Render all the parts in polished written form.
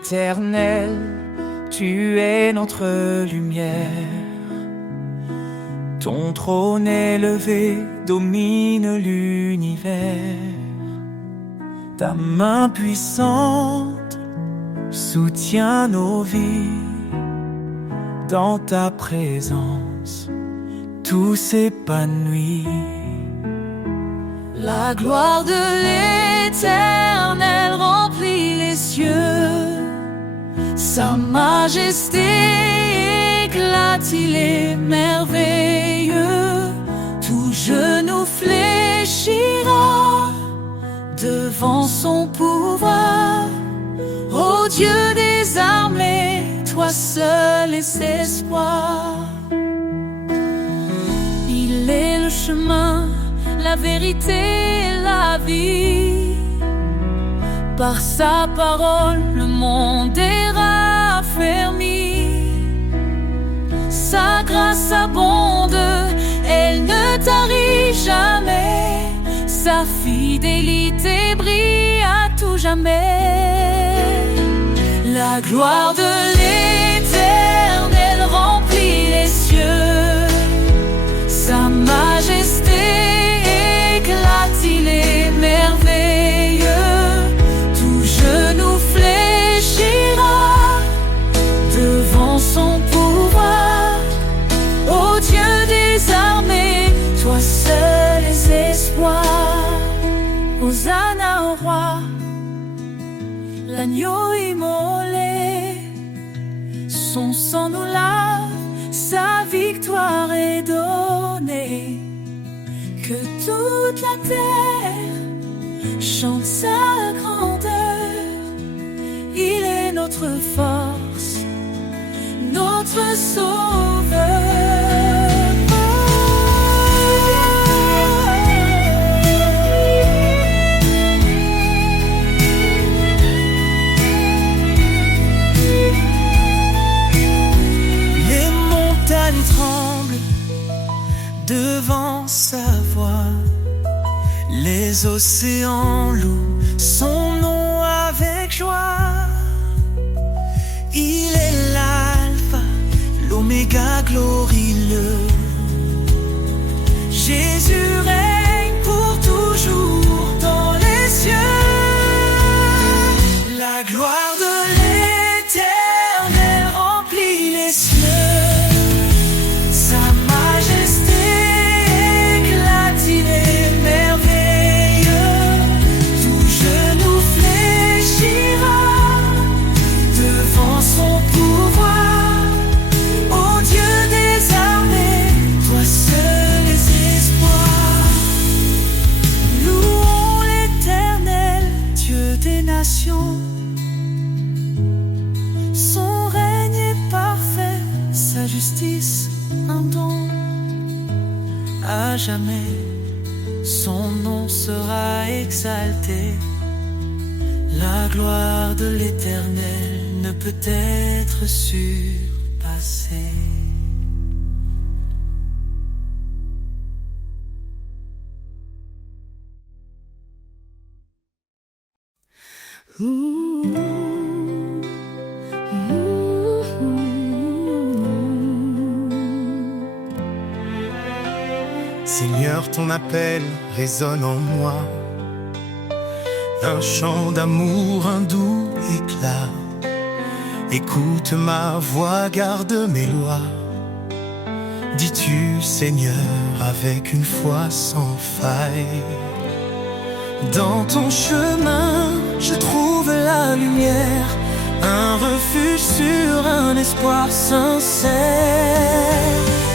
Éternel, tu es notre lumière. Ton trône élevé domine l'univers. Ta main puissante soutient nos vies. Dans ta présence, tout s'épanouit. La gloire de l'Éternel remplit les cieux. Sa majesté éclate, il est merveilleux. Tout genou fléchira devant son pouvoir. Ô Dieu des armées, toi seul est espoir. Il est le chemin, la vérité et la vie. Par sa parole, le monde est raffermi. Sa grâce abonde, elle ne tarit jamais. Sa fidélité brille à tout jamais. La gloire de l'Éternel remplit les cieux. Sa majesté éclate, il est merveilleux. Tout genou fléchira devant son pouvoir. Ô Dieu des armées, toi seul es espoir. Hosanna au roi, l'agneau immolé. Son sang nous lave, sa victoire est donnée. Que toute la terre chante sa grandeur. Il est notre force, notre sauveur. Devant sa voix, les océans louent son nom avec joie. Il est l'alpha, l'oméga glorieux. Jésus règne pour toujours dans les cieux. La gloire de l'Éternel remplit les cieux. Son règne est parfait, sa justice un don. À jamais, son nom sera exalté. La gloire de l'Éternel ne peut être surpassée. Seigneur, ton appel résonne en moi. Un chant d'amour, un doux éclat. Écoute ma voix, garde mes lois. Dis-tu, Seigneur, avec une foi sans faille. Dans ton chemin, je trouve la lumière, un refuge sur un espoir sincère.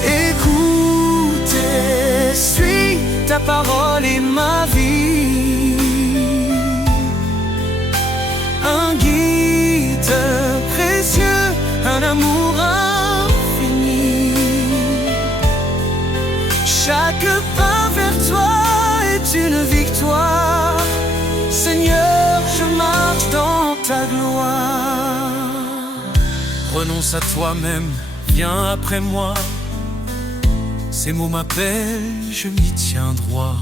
Écoute et suis, ta parole est ma vie. Un guide précieux, un amour infini. Chaque pas vers toi est une victoire. Seigneur, je marche dans ta gloire. Renonce à toi-même, viens après moi. Ces mots m'appellent, je m'y tiens droit.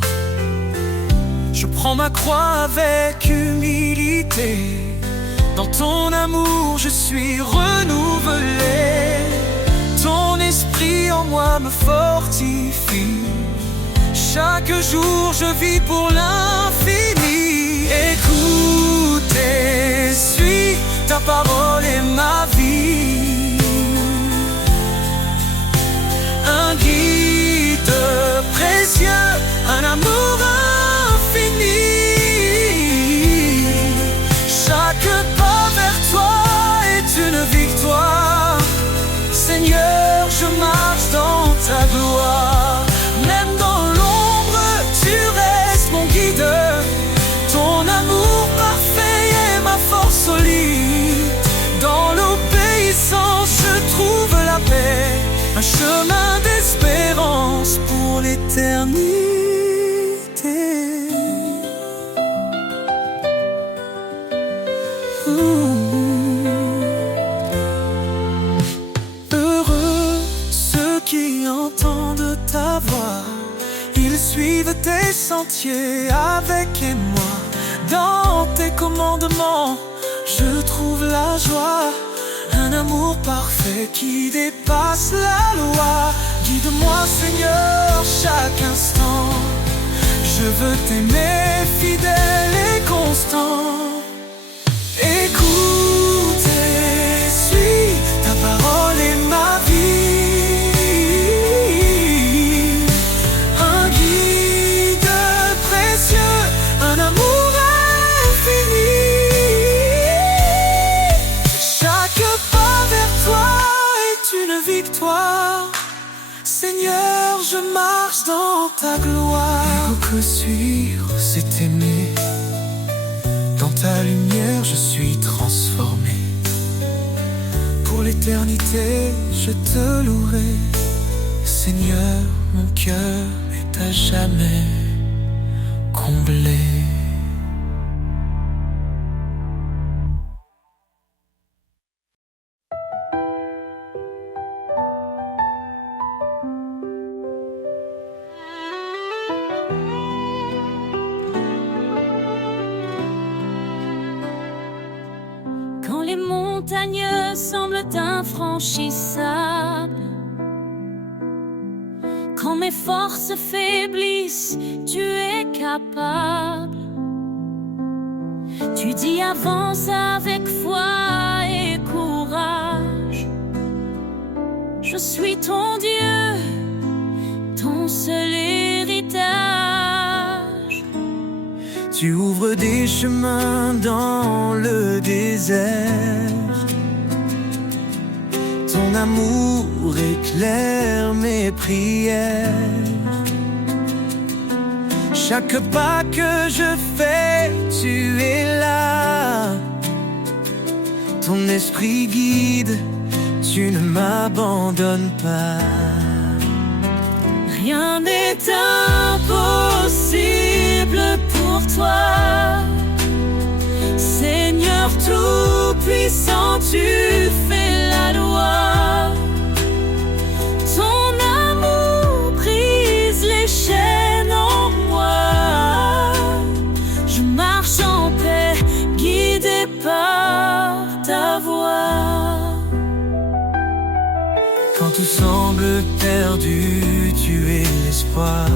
Je prends ma croix avec humilité. Dans ton amour je suis renouvelé. Ton esprit en moi me fortifie. Chaque jour je vis pour l'infini. Écoute et suis, ta parole est ma vie. Un guide précieux, un amour infini. Chaque pas vers toi est une victoire. Seigneur, je marche dans ta gloire. Même dans l'ombre, tu restes mon guide. Ton amour parfait est ma force solide. Dans l'obéissance, je trouve la paix. Un chemin d'espérance pour l'éternité. Heureux ceux qui entendent ta voix. Ils suivent tes sentiers avec moi. Dans tes commandements, je trouve la joie. Un amour parfait qui dépasse la loi. Guide-moi Seigneur chaque instant. Je veux t'aimer fidèle et constant. Écoute et suis, ta parole est ma vie. Un guide précieux, un amour infini. Chaque pas vers toi est une victoire. Seigneur, je marche dans ta gloire. Que suivre, c'est aimer. Dans ta lumière, je suis transformé. Pour l'éternité, je te louerai. Seigneur, mon cœur est à jamais comblé. Quand les montagnes semblent infranchissables, quand mes forces faiblissent, tu es capable. Tu dis avance avec foi et courage. Je suis ton Dieu, ton seul héritage. Tu ouvres des chemins dans le désert. Ton amour éclaire mes prières. Chaque pas que je fais, tu es là. Ton esprit guide, tu ne m'abandonnes pas. Rien n'est impossible pour toi. Seigneur tout-puissant, tu fais la loi. Ton amour brise les chaînes en moi. Je marche en paix, guidé par ta voix. Quand tout semble perdu, tu es l'espoir.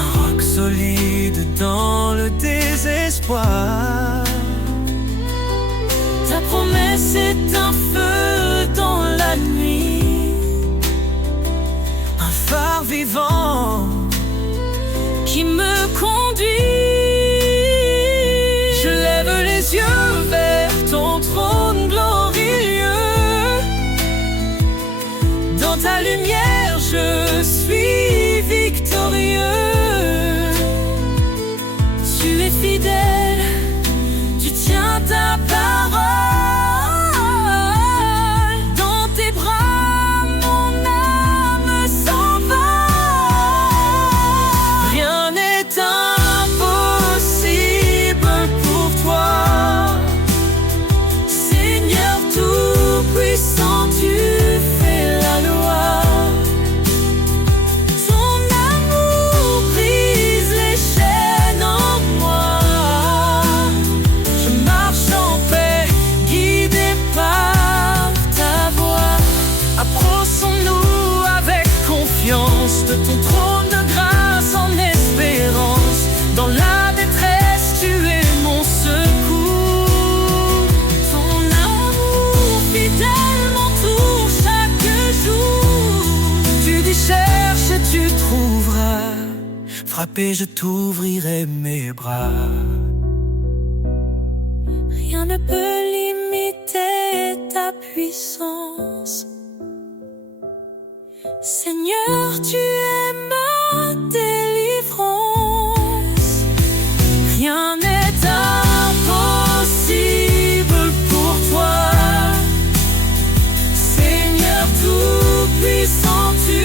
Un roc solide dans le désespoir. Ta promesse est un feu dans la nuit, Un phare vivant qui me conduit. Je lève les yeux vers ton trône glorieux. Dans ta lumière, je suis victorieux. Tu es fidèle, tu tiens ta parole. Dans tes bras, mon âme s'envole. Rien n'est frappé, je t'ouvrirai mes bras. Rien ne peut limiter ta puissance. Seigneur, tu es ma délivrance. Rien n'est impossible pour toi. Seigneur tout-puissant, tu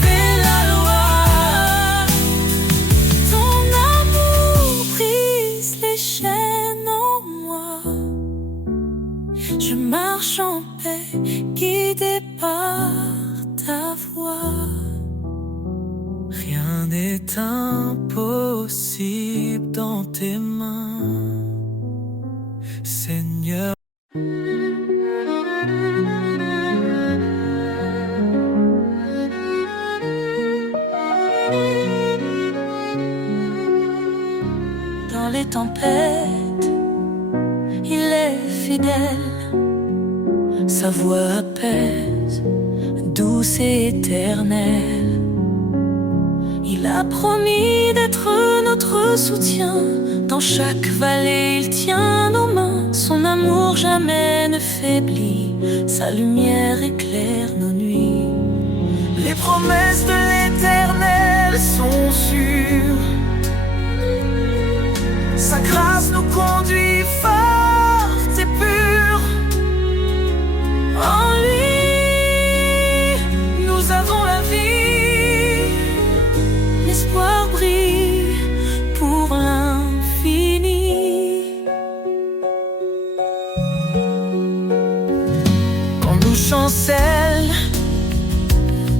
fais la loi. Ton amour brise les chaînes en moi. Je marche en paix, guidé par ta voix. Rien n'est impossible dans tes mains, Seigneur. Dans les tempêtes, il est fidèle. Sa voix apaise, douce et éternelle. Il a promis d'être notre soutien. Dans chaque vallée, il tient nos mains. Son amour jamais ne faiblit. Sa lumière éclaire nos nuits. Les promesses de l'Éternel sont sûres. Sa grâce nous conduit forte et pure. En lui, nous avons la vie. L'espoir brille pour l'infini. Quand nous chancelle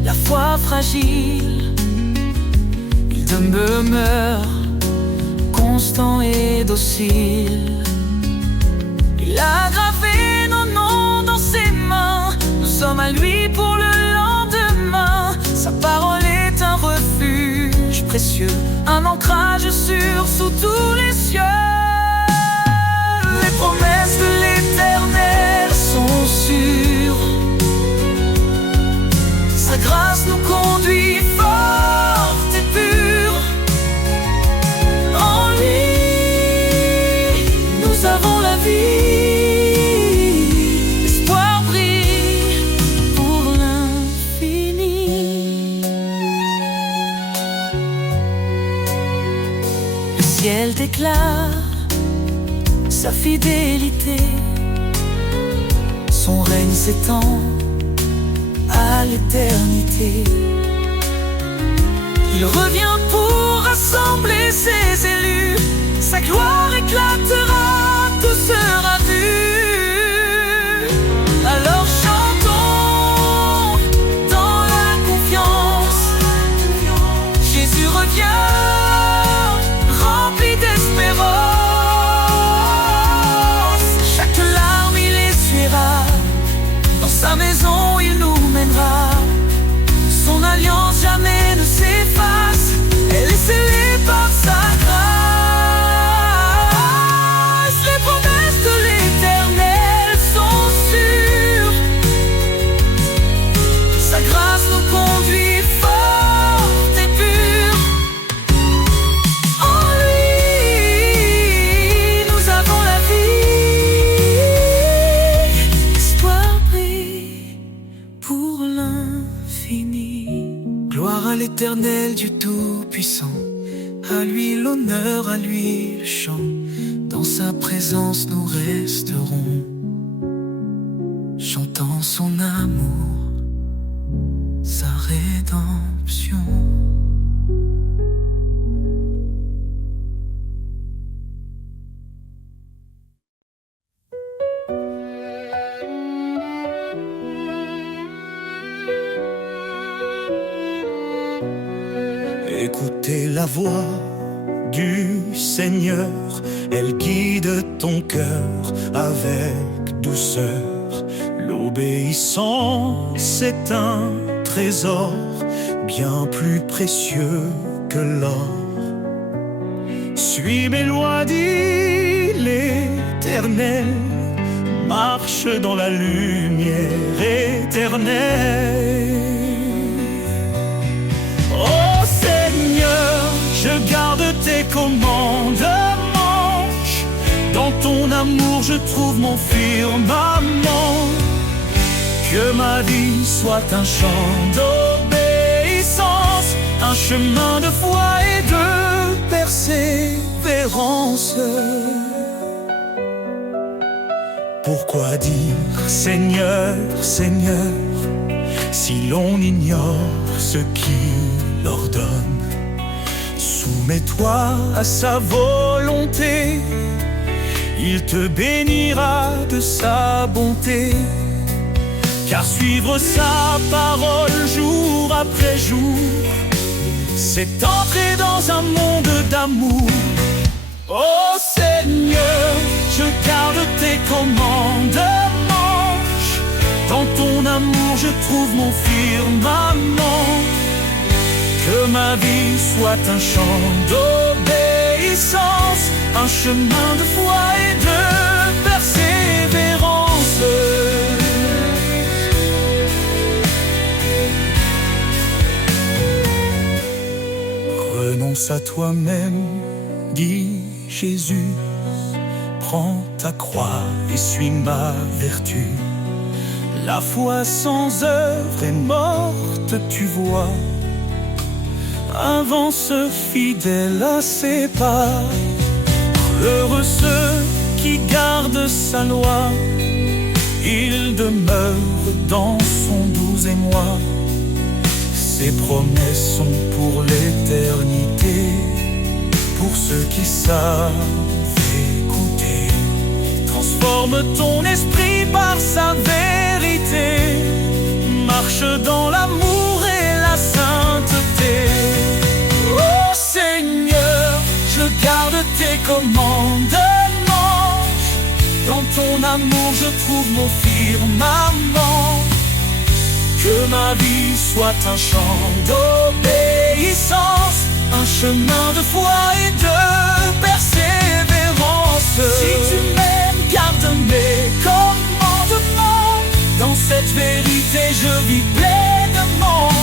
la foi fragile, il demeure constant et docile. Il a gravé nos noms dans ses mains. Nous sommes à lui pour le lendemain. Sa parole est un refuge précieux, un ancrage sûr sous tous les cieux. Les promesses de l'Éternel sont sûres. Sa grâce nous conduit forte et pure. En lui, nous avons la vie. L'espoir brille Pour l'infini. Le ciel déclare sa fidélité. Son règne s'étend à l'éternité. Il revient pour rassembler ses élus. Sa gloire éclatera, tout sera vu. Alors chantons dans la confiance. Jésus revient, rempli d'espérance. Chaque larme il essuiera. Dans sa maison il nous mènera. Son alliance jamais ne s'efface. Elle est scellée par sa grâce. Les promesses de l'Éternel sont sûres. Sa grâce nous conduit forte et pure. En lui, nous avons la vie. L'espoir brille pour l'infini. Gloire à l'Éternel, Dieu Tout-Puissant. À lui l'honneur, à lui le chant. Dans sa présence nous resterons, chantant son amour, sa rédemption. Écoutez la voix du Seigneur, elle guide ton cœur avec douceur. L'obéissance c'est un trésor bien plus précieux que l'or. Suis mes lois, dit l'Éternel, marche dans la lumière éternelle. Oh Seigneur, je commandements. Dans ton amour je trouve mon firmament. Que ma vie soit un chant d'obéissance, un chemin de foi et de persévérance. Pourquoi dire Seigneur, Seigneur, si l'on ignore ce qu'il ordonne? Soumets-toi à sa volonté, il te bénira de sa bonté. Car suivre sa parole jour après jour, c'est entrer dans un monde d'amour. Oh Seigneur, je garde tes commandements. Dans ton amour je trouve mon firmament. Que ma vie soit un chant d'obéissance, un chemin de foi et de persévérance. Renonce à toi-même, dit Jésus. Prends ta croix et suis ma vertu. La foi sans œuvre est morte, tu vois. Avance fidèle à ses pas. Heureux ceux qui gardent sa loi, il demeure dans son doux émoi. Ses promesses sont pour l'éternité, pour ceux qui savent écouter. Transforme ton esprit par sa vérité, marche dans l'amour et la sainteté. Oh Seigneur, je garde tes commandements. Dans ton amour je trouve mon firmament. Que ma vie soit un chant d'obéissance, un chemin de foi et de persévérance. Si tu m'aimes, garde mes commandements. Dans cette vérité je vis pleinement.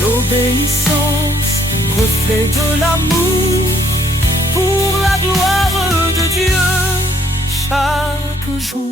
L'obéissance, reflet de l'amour, pour la gloire de Dieu chaque jour.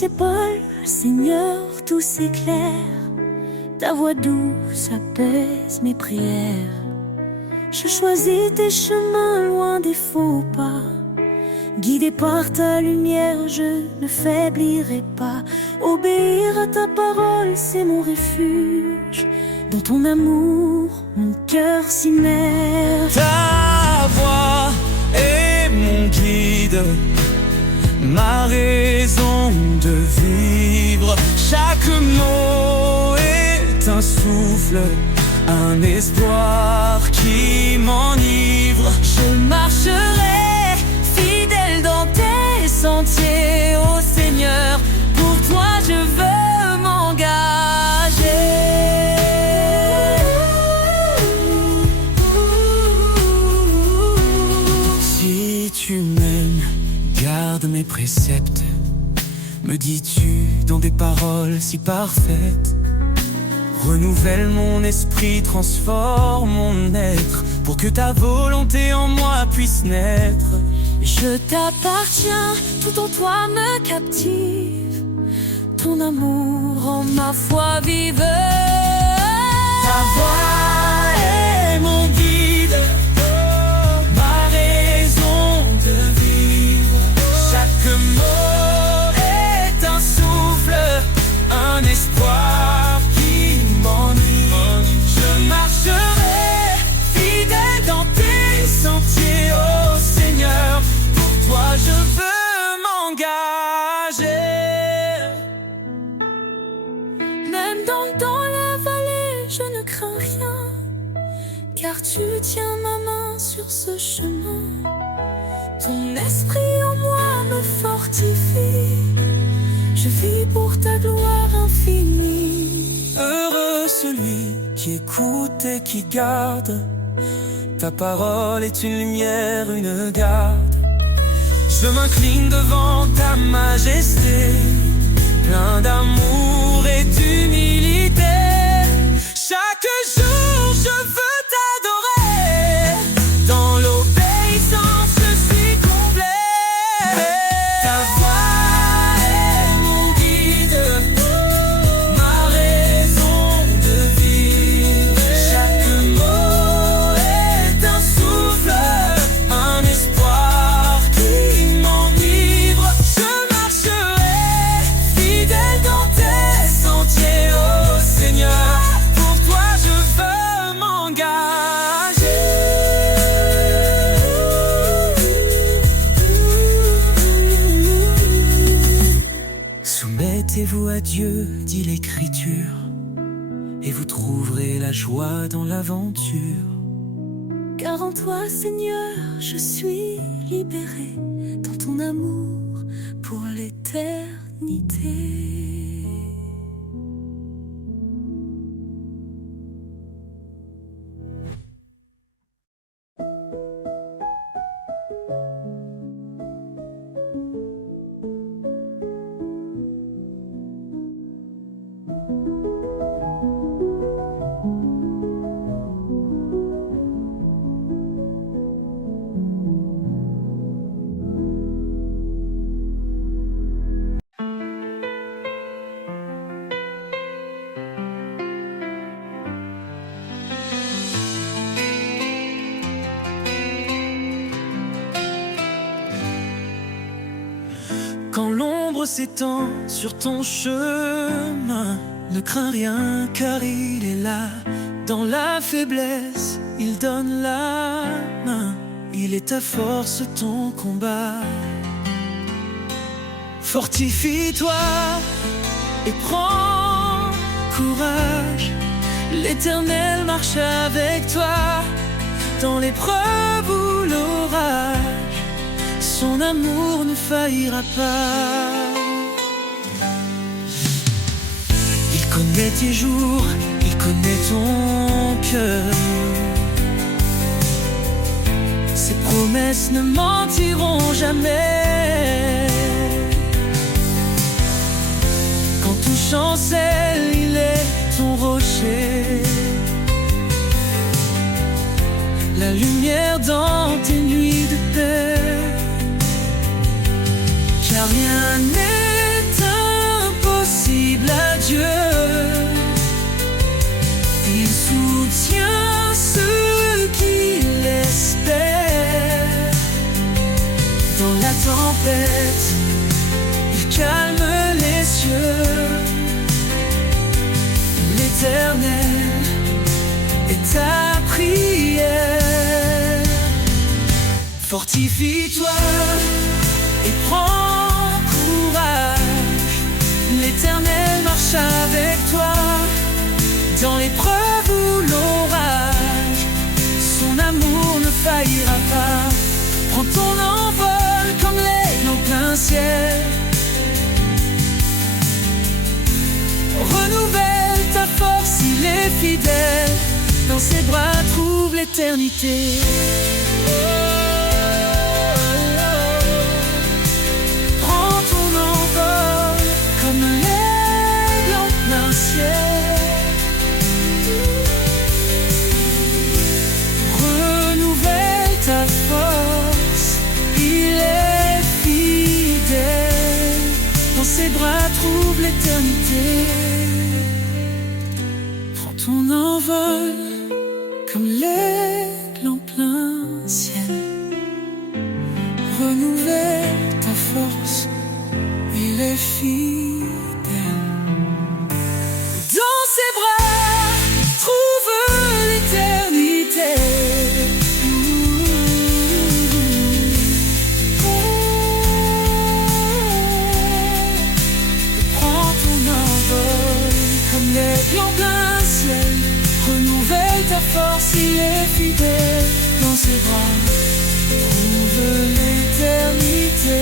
J'ai Paul, Seigneur, tout s'éclaire. Ta voix douce apaise mes prières. Je choisis tes chemins loin des faux pas. Guidé par ta lumière, je ne faiblirai pas. Obéir à ta parole, c'est mon refuge. Dans ton amour, mon cœur s'immerge. Ta voix est mon guide, ma raison de vivre. Chaque mot est un souffle, un espoir qui m'enivre. Je marcherai fidèle dans tes sentiers, ô Seigneur. Pour toi je veux m'engager. Si tu m'aimes, garde mes préceptes, me dis-tu dans des paroles si parfaites. Renouvelle mon esprit, transforme mon être, pour que ta volonté en moi puisse naître. Je t'appartiens, tout en toi me captive. Ton amour rend ma foi vive. Ta voix est mon guide, ma raison de vivre. Chaque mot est un souffle, un espoir qui m'enivre. Je marcherai fidèle dans tes sentiers, ô Seigneur. Pour toi je veux m'engager. Même dans la vallée, je ne crains rien, car tu tiens ma main. sur ce chemin. Ton esprit en moi me fortifie. Je vis pour ta gloire infinie. Heureux celui qui écoute et qui garde. Ta parole est une lumière, une garde. Je m'incline devant ta majesté, plein d'amour et d'humilité. Chaque jour je veux t'adorer. Dans l'obéissance je suis comblé. Ta voix est mon guide, ma raison de vivre. Chaque mot est un souffle, un espoir qui m'enivre. Je marcherai fidèle dans tes sentiers, ô Seigneur. Pour toi je veux m'engager. Soumettez-vous à Dieu, dit l'Écriture, et vous trouverez la joie dans l'aventure. Car en toi, Seigneur, je suis libéré dans ton amour pour l'éternité. Quand l'ombre s'étend sur ton chemin, ne crains rien car il est là. Dans la faiblesse, il donne la main. Il est ta force, ton combat. Fortifie-toi et prends courage. L'Éternel marche avec toi dans l'épreuve ou l'orage. Son amour ne faillira pas. Il connaît tes jours, il connaît ton cœur. Ses promesses ne mentiront jamais. Quand tout chancelle, il est ton rocher. La lumière dans tes nuits de paix. Car rien n'est impossible à Dieu. Il soutient ceux qui l'espèrent. Dans la tempête, il calme les cieux. L'Éternel est ta prière. Fortifie-toi et prends courage. L'Éternel marche avec toi dans l'épreuve ou l'orage. Son amour ne faillira pas. Prends ton envol comme l'aigle en plein ciel. Renouvelle ta force, il est fidèle. Dans ses bras trouve l'éternité. Renouvelle ta force, il est fidèle. Dans ses bras trouve l'éternité. Prends ton envol comme l'aigle en plein ciel. Renouvelle ta force, il est fidèle. Dans ses bras trouve l'éternité. Prends ton envol comme l'aigle en plein ciel. Renouvelle ta force, il est fidèle. Dans tes bras, trouve l'éternité.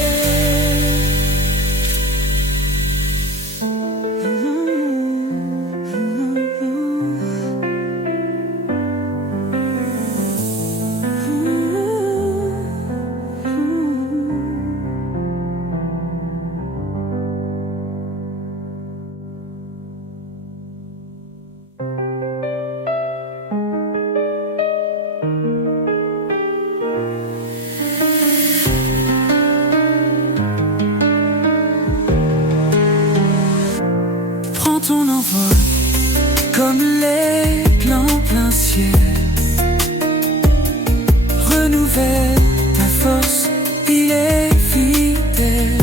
Prends ton envol comme l'éclat en plein ciel. Renouvelle ta force, il est fidèle.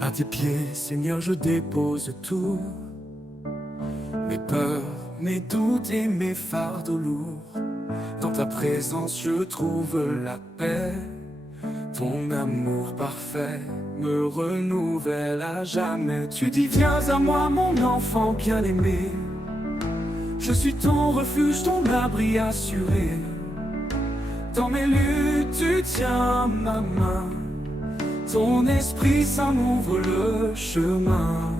À tes pieds, Seigneur, je dépose tout. Mes peurs, mes doutes et mes fardeaux lourds. Dans ta présence je trouve la paix. Ton amour parfait me renouvelle à jamais. Tu dis viens à moi mon enfant bien-aimé. Je suis ton refuge, ton abri assuré. Dans mes luttes tu tiens ma main. Ton esprit saint m'ouvre le chemin.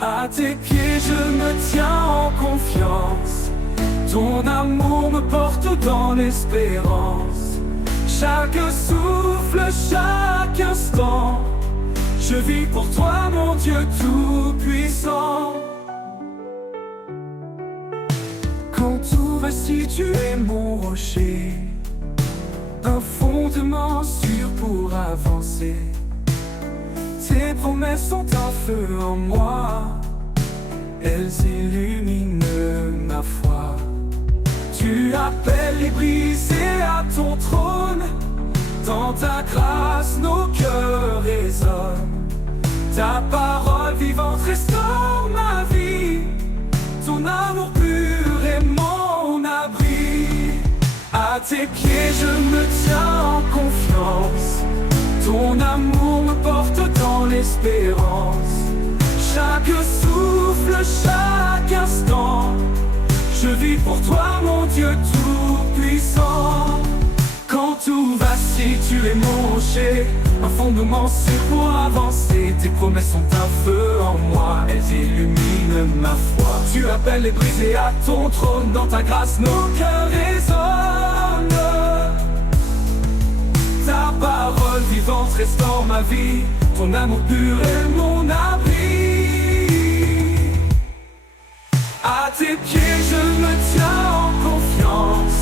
À tes pieds je me tiens en confiance. Ton amour me porte dans l'espérance. Chaque souffle, chaque instant, je vis pour toi mon Dieu tout-puissant. Quand tout va si tu es mon rocher, un fondement sûr pour avancer. Tes promesses sont un feu en moi, elles illuminent ma foi. Tu appelles les brisés à ton trône. Dans ta grâce nos cœurs résonnent. Ta parole vivante restaure ma vie. Ton amour pur est mon abri. À tes pieds je me tiens en confiance. Ton amour me porte dans l'espérance. Chaque souffle, chaque instant, je vis pour toi mon Dieu tout-puissant. Quand tout va si tu es mon rocher, un fondement sûr pour avancer. Tes promesses sont un feu en moi, elles illuminent ma foi. Tu appelles les brisés à ton trône. Dans ta grâce nos cœurs résonnent. Ta parole vivante restaure ma vie. Ton amour pur est mon abri. À tes pieds je me tiens en confiance.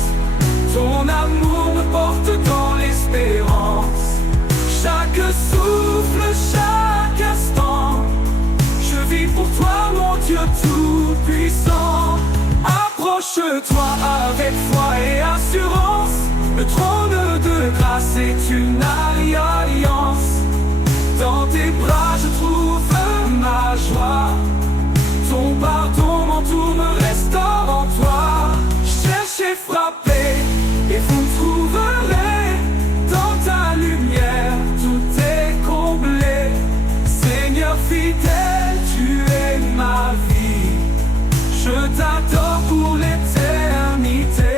Ton amour me porte dans l'espérance. Chaque souffle, chaque instant, je vis pour toi mon Dieu tout-puissant. Approche-toi avec foi et assurance. Le trône de grâce est une alliance. Dans tes bras je trouve ma joie. Ton pardon m'entoure, me restaure en toi. Cherchez, frappez, et vous me trouverez. Dans ta lumière, tout est comblé. Seigneur fidèle, tu es ma vie. Je t'adore pour l'éternité.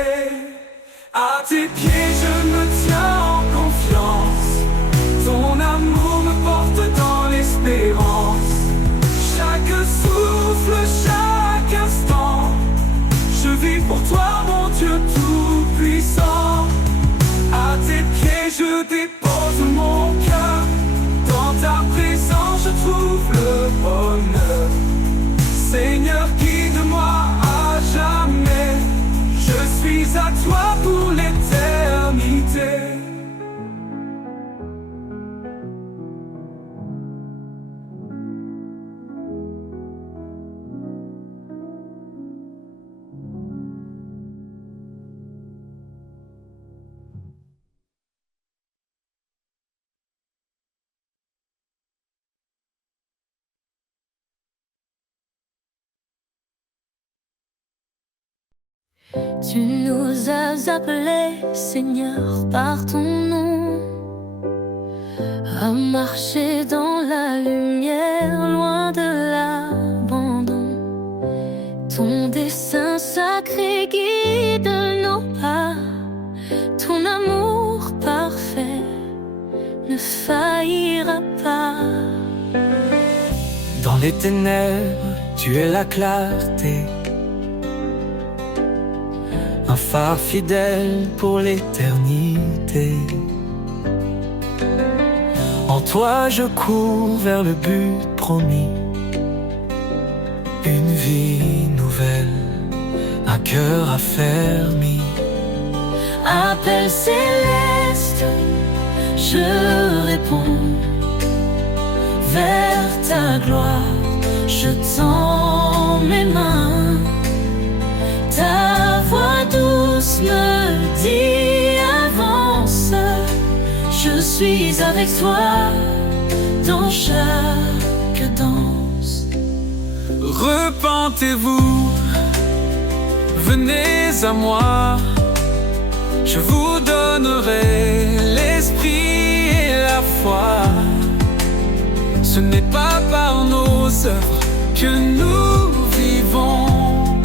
À tes pieds je me tiens en confiance. Ton amour me porte dans l'espérance. Chaque souffle, chaque instant, je vis pour toi mon Dieu tout-puissant. À tes pieds je dépose mon cœur. Dans ta présence je trouve le bonheur. Seigneur guide-moi à jamais. Je suis à toi pour l'éternité. Tu nous as appelés, Seigneur, par ton nom, à marcher dans la lumière. sacré guide nos pas. Ton amour parfait ne faillira pas. Dans les ténèbres, tu es la clarté, un phare fidèle pour l'éternité. En toi je cours vers le but promis, une vie nouvelle, un cœur affermi. Appel céleste, je réponds. Vers ta gloire, je tends mes mains. Ta voix douce me dit avance. Je suis avec toi dans chaque danse. Repentez-vous, venez à moi. Je vous donnerai l'esprit et la foi. Ce n'est pas par nos œuvres que nous vivons,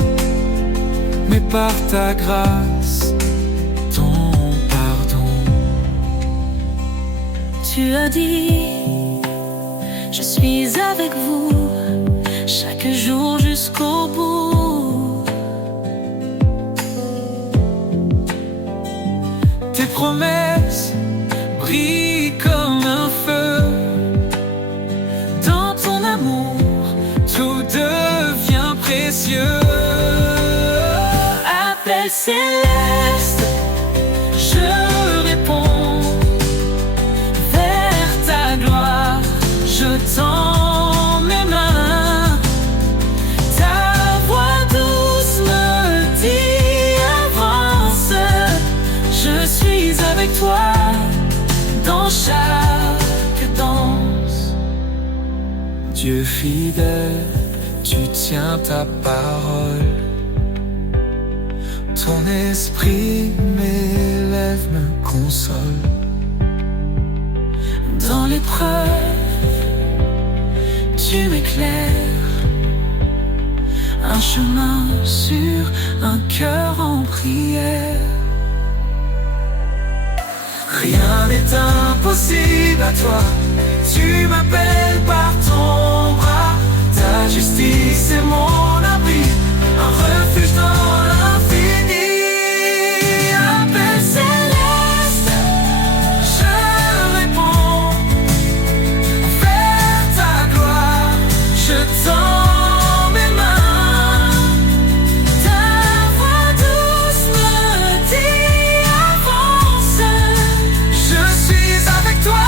mais par ta grâce, ton pardon. Tu as dit, je suis avec vous chaque jour jusqu'au bout. Tes promesses brillent comme un feu. Dans ton amour, tout devient précieux. Appel céleste, je réponds. Vers ta gloire, je tends mes mains. Ta voix douce me dit avance. Je suis avec toi dans chaque danse. Dieu fidèle, tu tiens ta parole. Ton esprit m'élève, me console. Dans l'épreuve, tu m'éclaires. Un chemin sûr, un cœur en prière. Rien n'est impossible à toi. Tu m'appelles par ton bras. Ta justice est mon abri, un refuge dans l'infini. Appel céleste, je réponds. Vers ta gloire, je tends mes mains. Ta voix douce me dit avance. Je suis avec toi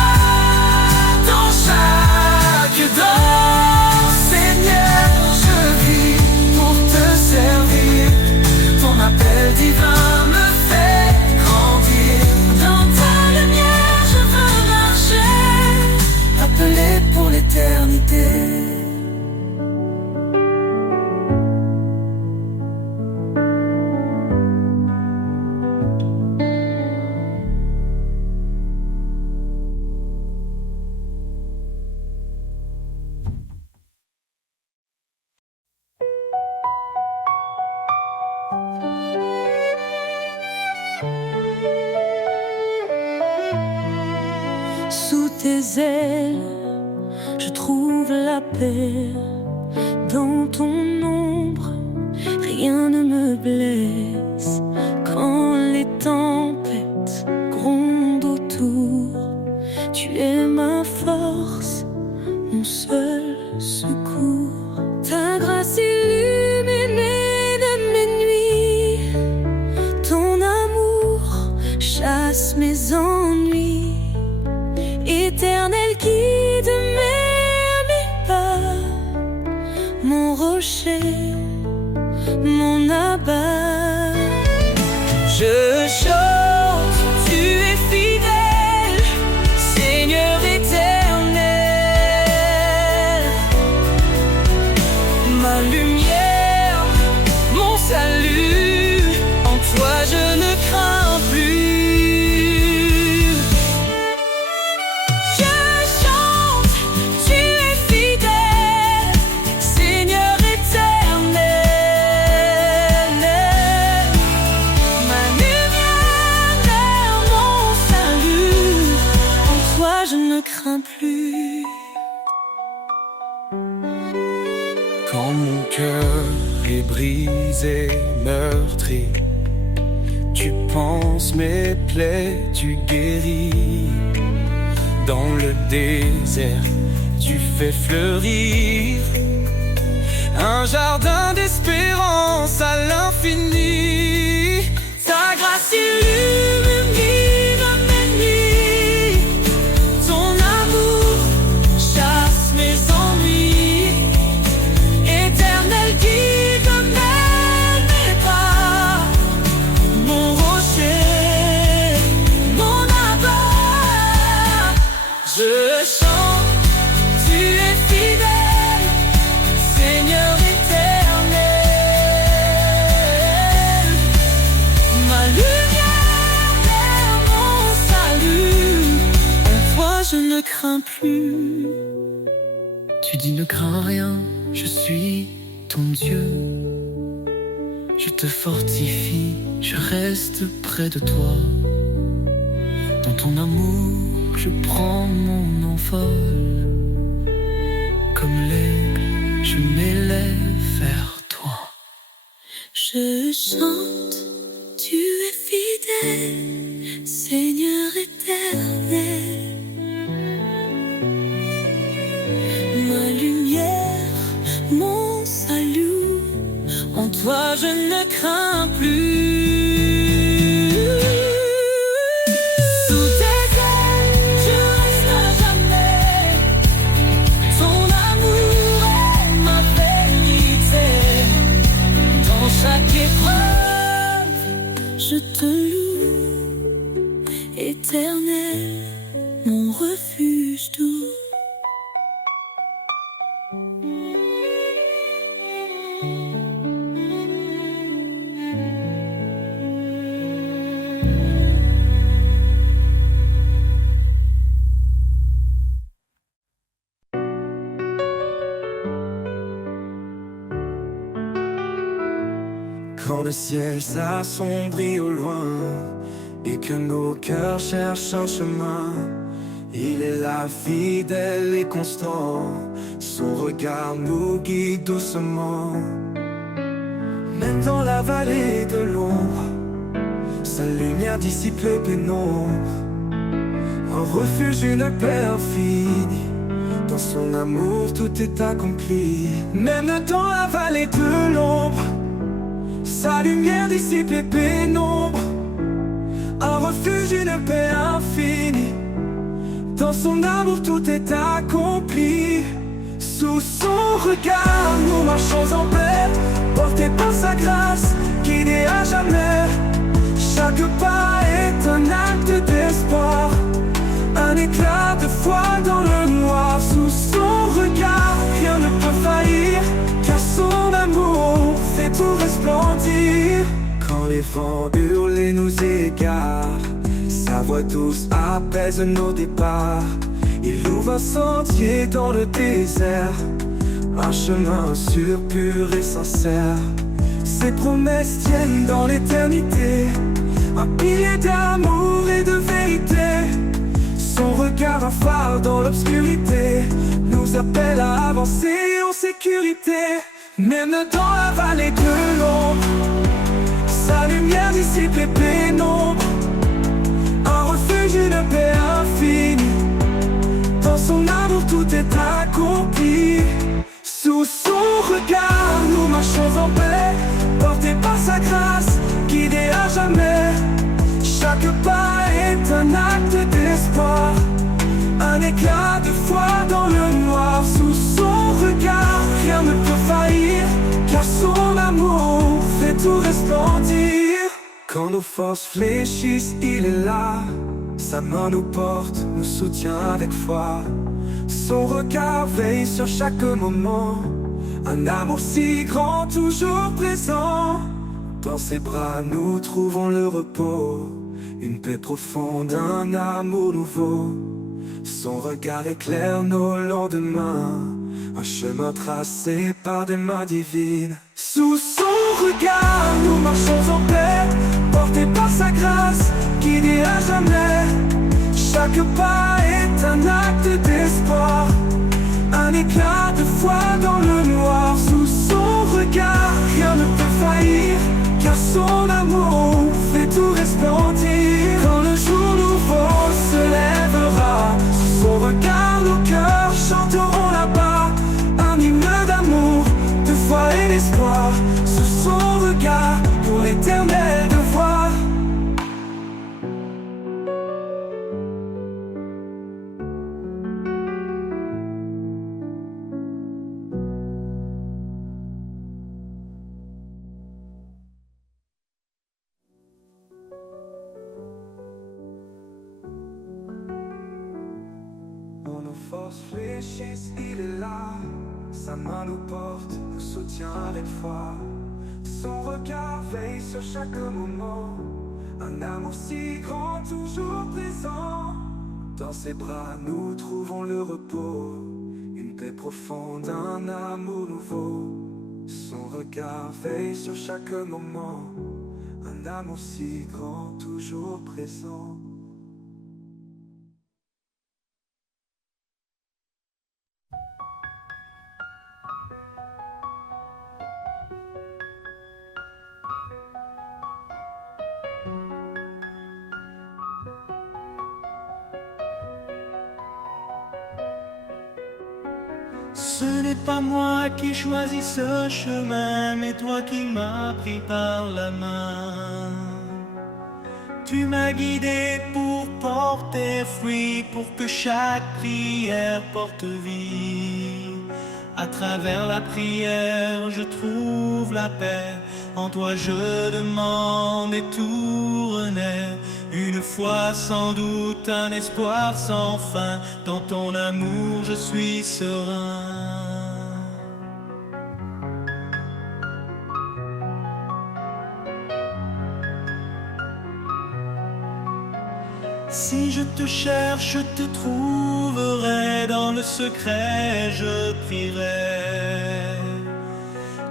dans chaque danse. Seigneur, je vis pour te servir. Ton appel divin me fait grandir. Dans ta lumière, je veux marcher, Appelé pour l'éternité. Sous tes ailes, je trouve la paix. Dans ton ombre, rien ne me blesse. Quand les tempêtes grondent autour, tu es ma force, mon seul secours. Ta grâce illuminée de mes nuits, ton amour chasse mes ennuis. Éternel guide mes pas, mon rocher, mon abat. rencontrer. Tu penses mes plaies, tu guéris. Dans le désert, tu fais fleurir un jardin d'espérance à l'infini. Ta grâce illumine mes nuits. Ton amour chasse mes ennuis. Éternel guide mes pas. Mon rocher, mon abat. Je chante, tu es fidèle, Seigneur éternel. Ma lumière, mon salut. En toi je ne crains plus. Tu dis ne crains rien, je suis ton Dieu. Je te fortifie, je reste près de toi. Dans ton amour, je prends mon envol. Comme l'aigle, je m'élève vers toi. Je chante, tu es fidèle, Seigneur éternel. Ma lumière, mon salut, en toi je ne crains plus. Sous tes ailes, je reste à jamais. Ton amour est ma vérité. Dans chaque épreuve, je te loue, éternel, mon refuge doux. Quand le ciel s'assombrit au loin et que nos cœurs cherchent un chemin, il est là fidèle et constant. Son regard nous guide doucement. Même dans la vallée de l'ombre, sa lumière dissipe les pénombres. Un refuge, une paix infinie. Dans son amour tout est accompli. Même dans la vallée de l'ombre, sa lumière dissipe les pénombres. Un refuge, une paix infinie. Dans son amour tout est accompli. Sous son regard nous marchons en paix, portés par sa grâce, guidés à jamais. Chaque pas est un acte d'espoir, un éclat de foi dans le noir. Sous son regard rien ne peut faillir, car son amour fait tout resplendir. Quand les vents hurlent et nous égarent, sa voix douce apaise nos départs. Il ouvre un sentier dans le désert, un chemin sûr, pur et sincère. Ses promesses tiennent dans l'éternité, un pilier d'amour et de vérité. Son regard, un phare dans l'obscurité, nous appelle à avancer en sécurité. Même dans la vallée de l'ombre, sa lumière dissipe les pénombres. Un refuge, une paix infinie. Dans son amour tout est accompli. Sous son regard nous marchons en paix, portés par sa grâce, guidés à jamais. Chaque pas est un acte d'espoir, un éclat de foi dans le noir. Sous son regard rien ne peut faillir, car son amour fait tout resplendir. Quand nos forces fléchissent, il est là. Sa main nous porte, nous soutient avec foi. Son regard veille sur chaque moment, un amour si grand, toujours présent. Dans ses bras nous trouvons le repos, une paix profonde, un amour nouveau. Son regard éclaire nos lendemains, un chemin tracé par des mains divines. Sous son regard nous marchons en paix, portés par sa grâce, guidés à jamais. Chaque pas est un acte d'espoir, un éclat de foi dans le noir. Sous son regard rien ne peut faillir, car son amour fait tout resplendir. Quand le jour nouveau se lèvera, sous son regard nos cœurs chanteront là-bas un hymne d'amour, de foi et d'espoir. Sous son regard pour l'éternel devoir. Quand nos forces fléchissent, il est là. Sa main nous porte, nous soutient avec foi. Son regard veille sur chaque moment. Un amour si grand, toujours présent. Dans ses bras, nous trouvons le repos. Une paix profonde, un amour nouveau. Son regard veille sur chaque moment. Un amour si grand, toujours présent. Ce n'est pas moi qui choisis ce chemin, mais toi qui m'as pris par la main. Tu m'as guidé pour porter fruit, pour que chaque prière porte vie. À travers la prière, je trouve la paix. En toi je demande et tout renaît. Une foi sans doute, un espoir sans fin. Dans ton amour je suis serein. Si je te cherche, je te trouverai. Dans le secret je prierai.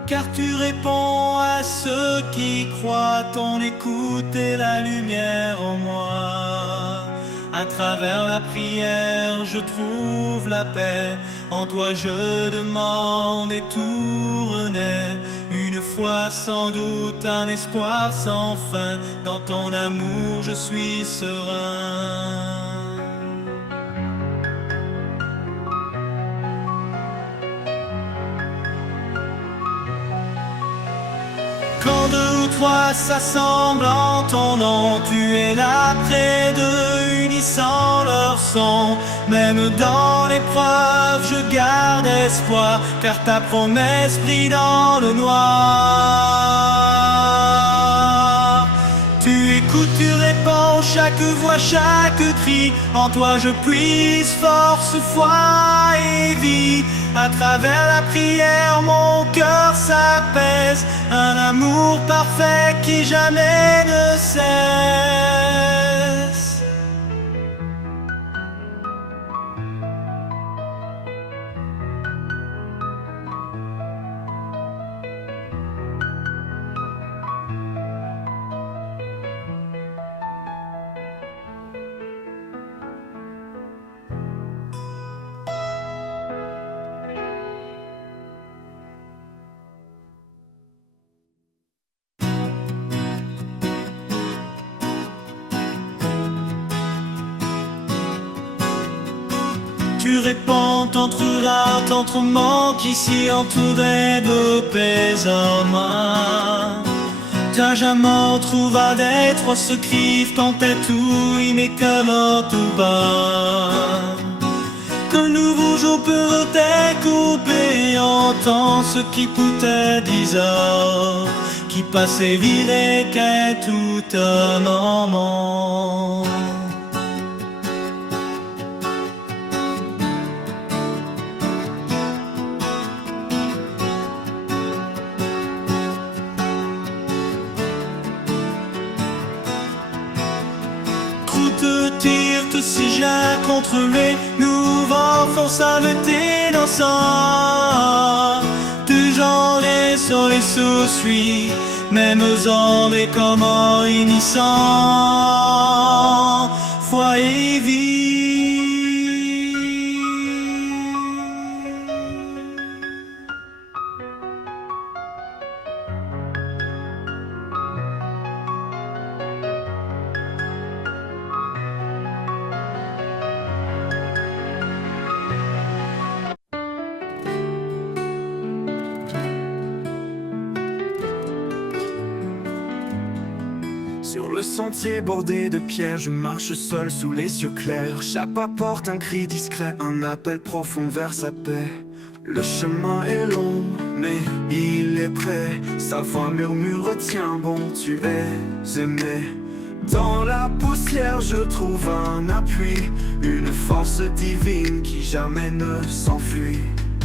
Car tu réponds à ceux qui croient. Ton écoute est la lumière en moi. À travers la prière je trouve la paix. En toi je demande et tout renaît. Une foi sans doute, un espoir sans fin. Dans ton amour je suis serein. Quand deux ou trois s'assemblent en ton nom, tu es là près d'eux, unissant leur son. Même dans l'épreuve, je garde espoir, car ta promesse brille dans le noir. Tu écoutes, tu réponds, chaque voix, chaque cri. En toi je puise force, foi et vie. À travers la prière, mon cœur s'apaise. Un amour parfait qui jamais ne cesse. Tu réponds, t'entreras, t'entrements qu'ici entouré de paix en main. Ta jamais trouva d'être ce cri, tant est tout, il n'est que tout bas. Que nouveau jour peut découper, entend ce qui coûtait 10 ans, qui passait vide et qu'est tout un moment. Te siège contre les nouveaux forces avec dansant. Du genre et sur les sous-suits, même hommes et comment unissant foi et vie. Sur le sentier bordé de pierres, je marche seul sous les cieux clairs. Chaque pas porte un cri discret, un appel profond vers sa paix. Le chemin est long, mais il est prêt. Sa voix murmure, tiens bon, tu es aimé. Dans la poussière, je trouve un appui, une force divine qui jamais ne s'enfuit.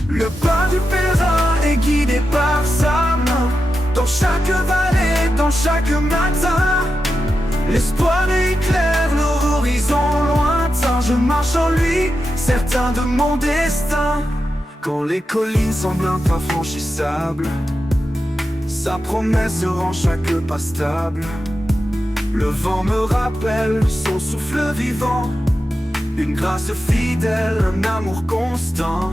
Le pas du pèlerin est guidé par sa main. Dans chaque vallée, dans chaque matin, l'espoir éclaire l'horizon lointain. Je marche en lui, certain de mon destin. Quand les collines semblent infranchissables, sa promesse rend chaque pas stable. Le vent me rappelle son souffle vivant, une grâce fidèle, un amour constant.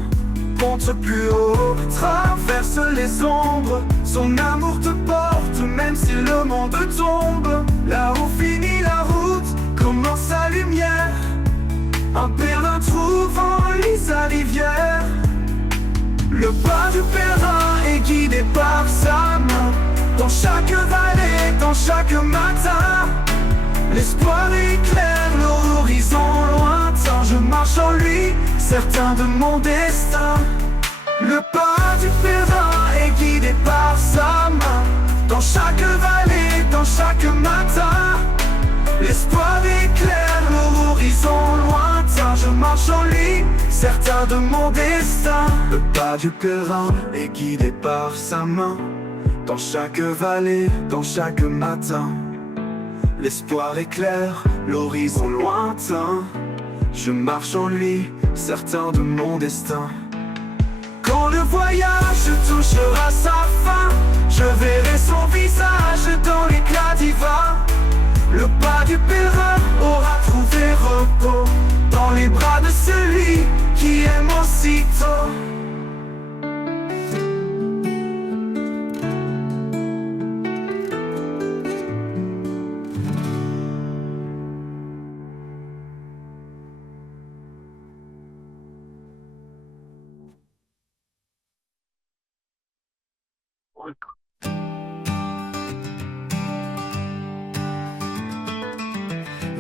Monte plus haut, traverse les ombres, son amour te porte même si le monde tombe. Là où finit la route, commence sa lumière. Un pèlerin trouve en lui sa rivière. Le pas du pèlerin est guidé par sa main. Dans chaque vallée, dans chaque matin, l'espoir éclaire l'horizon lointain. Je marche en lui, certain de mon destin. Le pas du pèlerin est guidé par sa main. Dans chaque vallée, dans chaque matin, l'espoir éclaire l'horizon lointain. Je marche en lui, certain de mon destin. Le pas du pèlerin est guidé par sa main. Dans chaque vallée, dans chaque matin, l'espoir éclaire l'horizon lointain. Je marche en lui, certain de mon destin. Quand le voyage touchera sa fin, je verrai son visage dans l'éclat divin. Le pas du pèlerin aura trouvé repos dans les bras de celui qui aime aussitôt.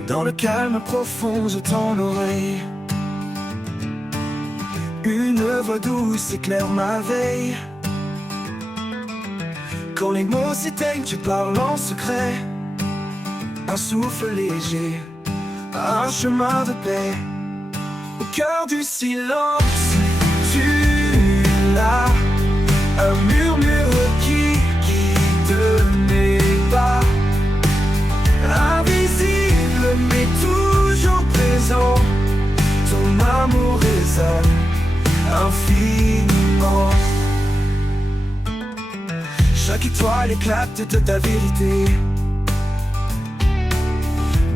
Dans le calme profond, je tends l'oreille. Une voix douce éclaire ma veille. Quand les mots s'éteignent, tu parles en secret. Un souffle léger, un chemin de paix. Au cœur du silence, tu es là. Un murmure qui guide mes pas. Invisible mais toujours présent, ton amour résonne infiniment. Chaque étoile éclate de ta vérité.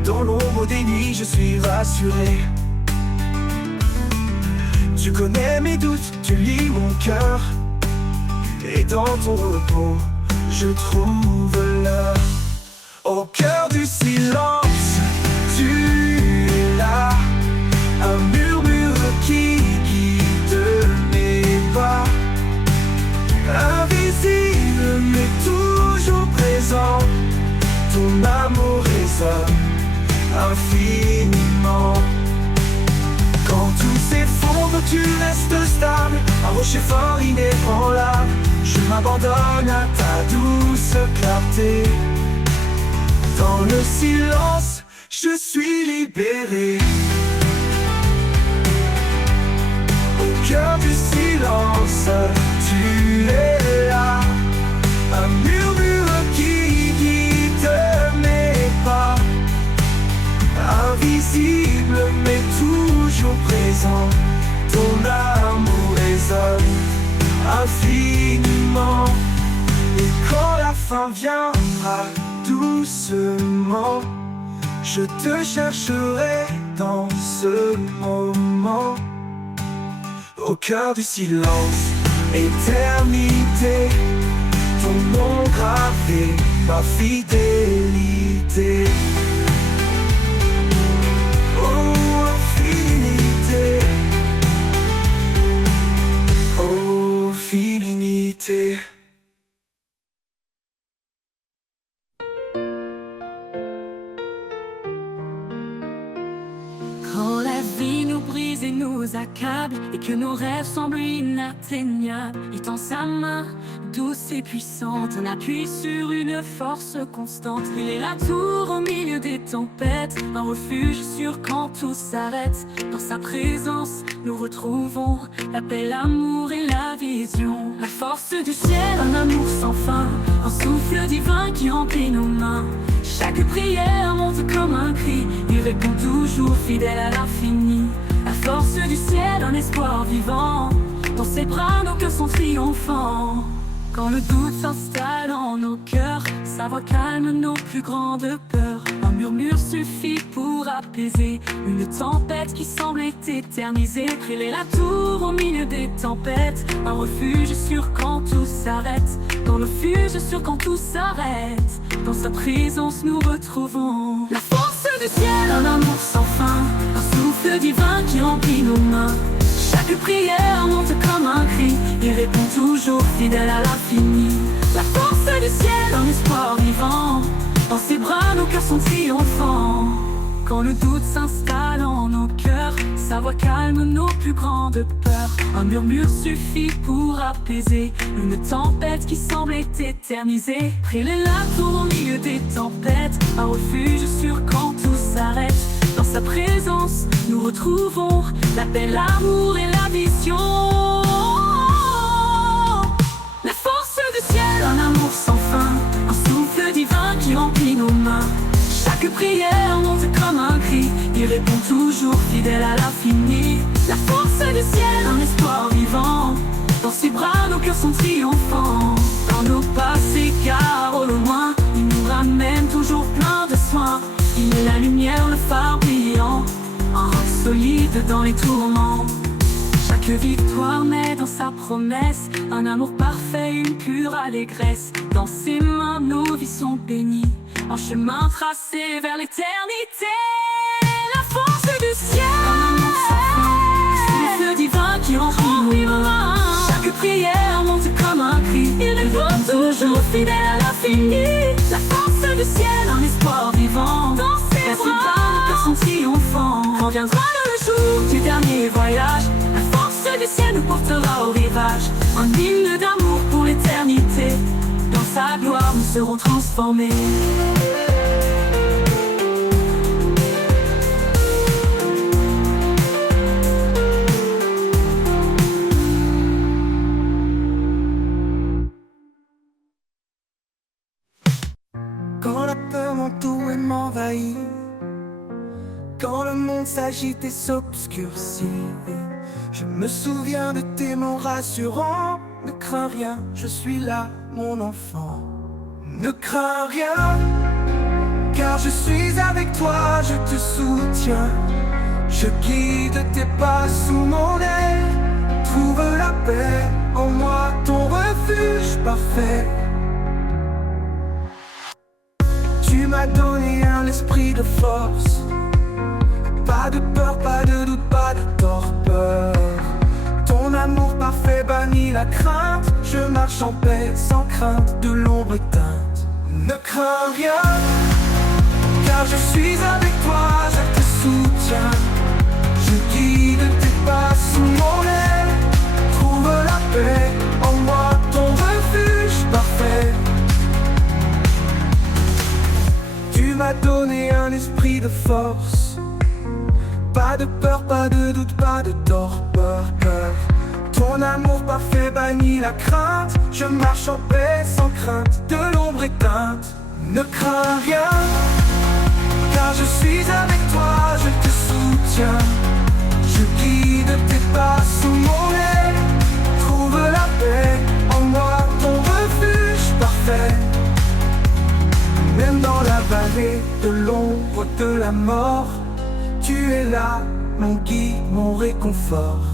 Dans l'ombre des nuits, je suis rassuré. Tu connais mes doutes, tu lis mon cœur. Et dans ton repos, je trouve l'heure. Au cœur du silence, tu es là. Un murmure qui guide mes pas. Invisible mais toujours présent, ton amour résonne infiniment. Quand tout s'effondre, tu restes stable. Un rocher fort inébranlable. Je m'abandonne à ta douce clarté. Dans le silence, je suis libéré. Au cœur du silence, tu es là. Un murmure qui guide mes pas. Invisible mais toujours présent, ton amour résonne infiniment. Et quand la fin viendra doucement, je te chercherai dans ce moment. Au cœur du silence, éternité, ton nom gravé, ma fidélité. Oh, infinité, oh, infinité. épuisés nous accablent et que nos rêves semblent inatteignables. Il tend sa main douce et puissante, on appuie sur une force constante. Il est la tour au milieu des tempêtes, un refuge sûr quand tout s'arrête. Dans sa présence, nous retrouvons la paix, l'amour et la vision. La force du ciel, un amour sans fin, un souffle divin qui remplit nos mains. Chaque prière monte comme un cri, il répond toujours fidèle à l'infini. La force du ciel, un espoir vivant, dans ses bras nos cœurs sont triomphants. Quand le doute s'installe en nos cœurs, sa voix calme nos plus grandes peurs. Un murmure suffit pour apaiser une tempête qui semble éternisée. Il est la tour au milieu des tempêtes, un refuge sûr quand tout s'arrête. Dans le refuge sûr quand tout s'arrête, dans sa présence nous retrouvons la force du ciel, un amour sans fin, un souffle divin qui remplit nos mains. Chaque prière monte comme un cri, il répond toujours fidèle à l'infini. La force du ciel, un espoir vivant, dans ses bras nos cœurs sont triomphants. Quand le doute s'installe en nos cœurs, sa voix calme nos plus grandes peurs. Un murmure suffit pour apaiser une tempête qui semble éternisée. Il est la tour au milieu des tempêtes, un refuge sûr quand tout s'arrête. Dans sa présence, nous retrouvons la paix, l'amour et la vision. La force du ciel, un amour sans fin, un souffle divin qui remplit nos mains. Chaque prière monte comme un cri, il répond toujours fidèle à l'infini. La force du ciel, un espoir vivant, dans ses bras nos cœurs sont triomphants. Quand nos pas s'égarent au loin, il nous ramène toujours plein de soins. Il est la lumière, le phare brillant, un roc solide dans les tourments. Chaque victoire naît dans sa promesse, un amour parfait, une pure allégresse. Dans ses mains nos vies sont bénies, un chemin tracé vers l'éternité. La force du ciel, un amour sans fin, souffle divin qui remplit nos mains. Chaque prière monte comme un cri, il répond toujours fidèle à l'infini. La force du ciel, un espoir vivant, dans ses bras nos cœurs sont triomphants. Quand viendra le jour du dernier voyage, la force du ciel nous portera au rivage. Un hymne d'amour pour l'éternité, dans sa gloire nous serons transformés. Quand la peur m'entoure et m'envahit, quand le monde s'agite et s'obscurcit, je me souviens de tes mots rassurants. Ne crains rien, je suis là, mon enfant. Ne crains rien, car je suis avec toi, je te soutiens. Je guide tes pas sous mon aile. Trouve la paix en moi, ton refuge parfait. Tu m'as donné un esprit de force, pas de peur, pas de doute, pas de torpeur. Ton amour parfait bannit la crainte. Je marche en paix sans crainte de l'ombre éteinte. Ne crains rien, car je suis avec toi, je te soutiens. Je guide tes pas sous mon aile. Trouve la paix en moi, ton refuge parfait. Tu m'as donné un esprit de force, pas de peur, pas de doute, pas de torpeur. Ton amour parfait bannit la crainte. Je marche en paix sans crainte de l'ombre éteinte. Ne crains rien, car je suis avec toi, je te soutiens. Je guide tes pas sous mon aile. Trouve la paix en moi, ton refuge parfait. Même dans la vallée de l'ombre de la mort, tu es là, mon guide, mon réconfort.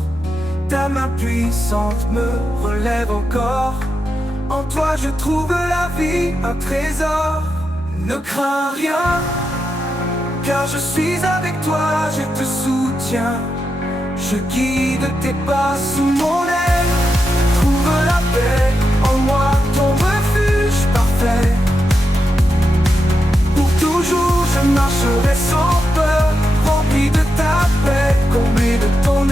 Ta main puissante me relève encore. En toi je trouve la vie, un trésor. Ne crains rien, car je suis avec toi, je te soutiens. Je guide tes pas sous mon aile. Trouve la paix en moi, ton refuge parfait. Pour toujours je marcherai sans peur, rempli de ta paix, comblé de ton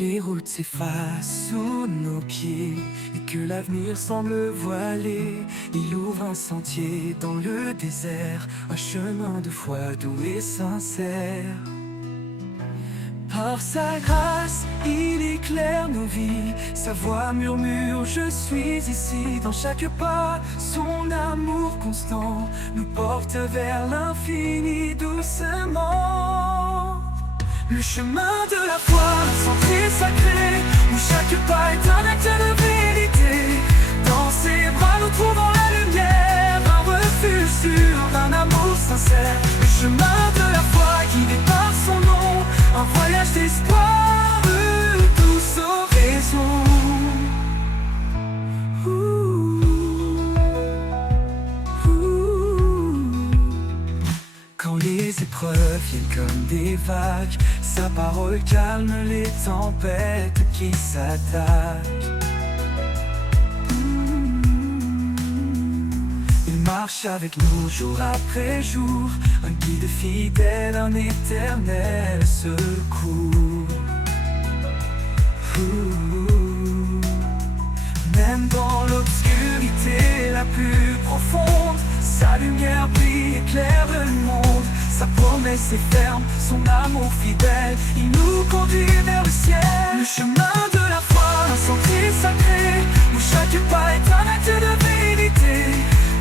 les routes s'effacent sous nos pieds et que l'avenir semble voilé, il ouvre un sentier dans le désert, un chemin de foi doux et sincère. Par sa grâce, il éclaire nos vies, sa voix murmure, je suis ici. Dans chaque pas, son amour constant nous porte vers l'infini doucement. Le chemin de la foi, un sentier sacré, où chaque pas est un acte de vérité. Dans ses bras, nous trouvons la lumière, un refuge sûr, un amour sincère. Le chemin de la foi, guidé par son nom, un voyage d'espoir, douce oraison. Quand les épreuves viennent comme des vagues, sa parole calme les tempêtes qui s'attaquent. Il marche avec nous jour après jour, un guide fidèle, un éternel secours. Même dans l'obscurité la plus profonde, sa lumière brille, éclaire le monde. Sa promesse est ferme, son amour fidèle, il nous conduit vers le ciel. Le chemin de la foi, un sentier sacré, où chaque pas est un acte de vérité.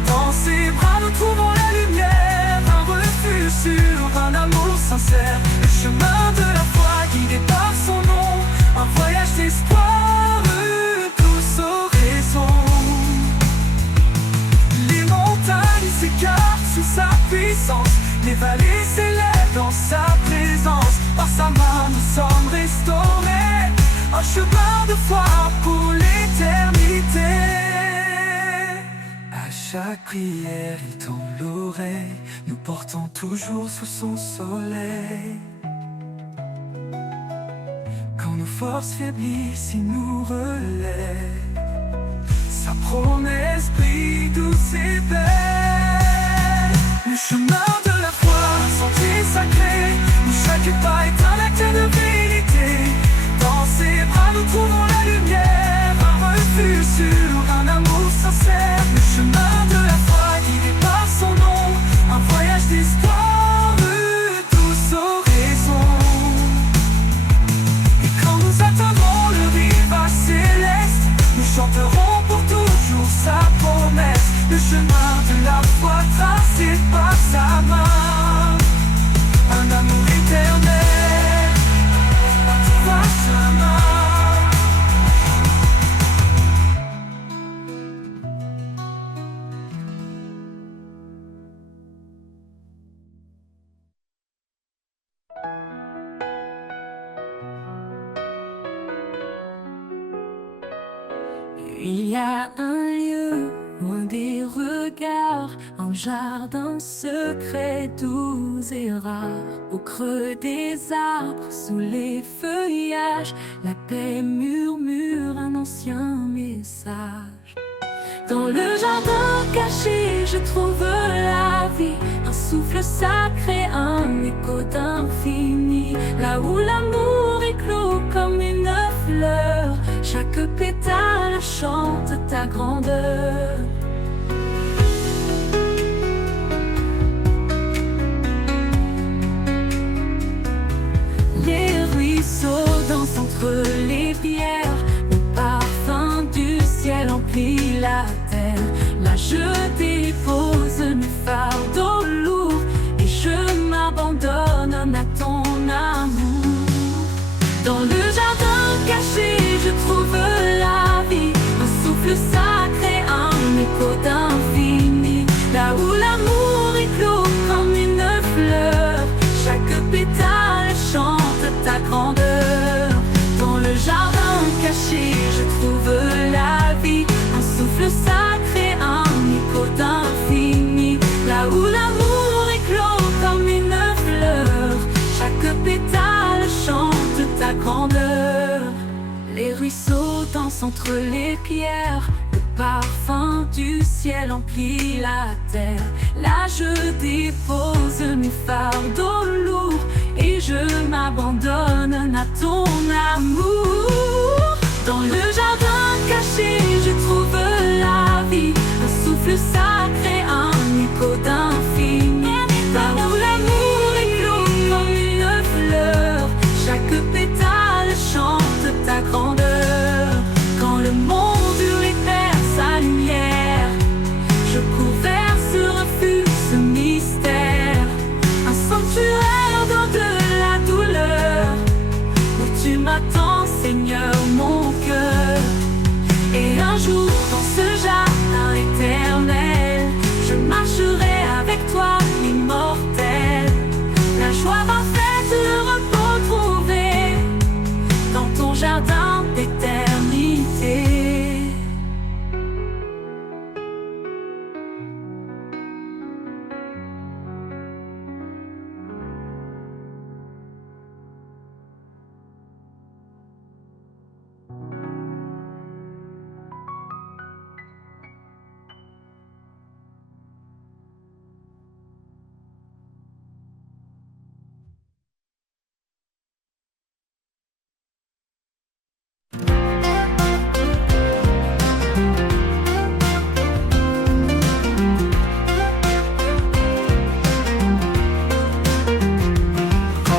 Dans ses bras nous trouvons la lumière, un refuge sûr, un amour sincère. Le chemin de la foi, guidé par son nom, un voyage d'espoir, douce oraison. Les montagnes s'écartent sous sa puissance, les vallées s'élèvent dans sa présence. Par sa main nous sommes restaurés, un chemin de foi pour l'éternité. À chaque prière il tend l'oreille, nous portant toujours sous son soleil. Quand nos forces faiblissent, il nous relève. Sa promesse brille, douce et belle. Le chemin de la foi, un sentier sacré, où chaque pas est un acte de vérité. Dans ses bras nous trouvons la lumière, un refuge sûr, un amour sincère. Le chemin de la foi, guidé par son nom, un voyage d'espoir, douce oraison. Et quand nous atteindrons le rivage céleste, nous chanterons pour toujours sa promesse. Le chemin de la foi tracé par sa main, un amour éternel, par trois chemins. Il y a un lieu loin des regards, un jardin secret, doux et rare. Au creux des arbres, sous les feuillages, la paix murmure un ancien message. Dans le jardin caché, je trouve la vie, un souffle sacré, un écho d'infini. Là où l'amour éclot comme une fleur, chaque pétale chante ta grandeur. Les ruisseaux dansent entre les pierres, le parfum du ciel emplit la terre. Là je dépose mes fardeaux lourds et je m'abandonne à ton amour. Dans le jardin caché, je trouve la vie, un souffle sacré, un écho d'infini. Là où l'amour éclot comme une fleur, chaque pétale chante ta grandeur. Dans le jardin caché, je trouve la vie, un souffle sacré, un écho d'infini. Là où l'amour éclot comme une fleur, chaque pétale chante ta grandeur. Les ruisseaux dansent entre les pierres, le parfum du ciel emplit la terre. Là je dépose mes fardeaux lourds et je m'abandonne à ton amour. Dans le jardin caché, je trouve la vie, un souffle sacré, un écho d'infini. Par où l'amour éclot comme une fleur, chaque pétale chante ta grandeur. Quand le monde perd sa lumière, je cours vers ce refuge, ce mystère, un sanctuaire dans de la douleur, où tu m'attends, Seigneur, mon cœur. Et un jour, dans ce jardin éternel, je marcherai avec toi, immortel. La joie parfaite, le repos trouvé dans ton jardin d'éternité.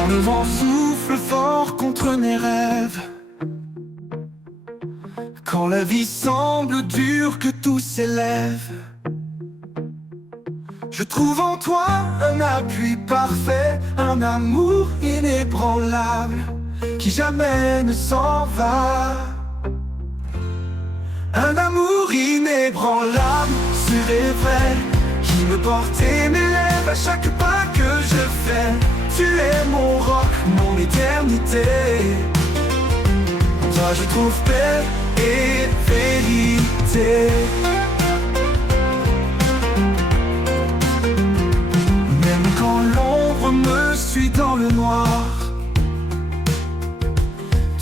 Le vent souffle fort contre mes rêves, quand la vie semble dure, que tout s'élève, je trouve en toi un appui parfait, un amour inébranlable qui jamais ne s'en va. Un amour inébranlable, sûr et vrai, qui me porte et m'élève à chaque pas que je fais. Tu es mon roc, mon éternité. En toi je trouve paix et vérité. Même quand l'ombre me suit dans le noir,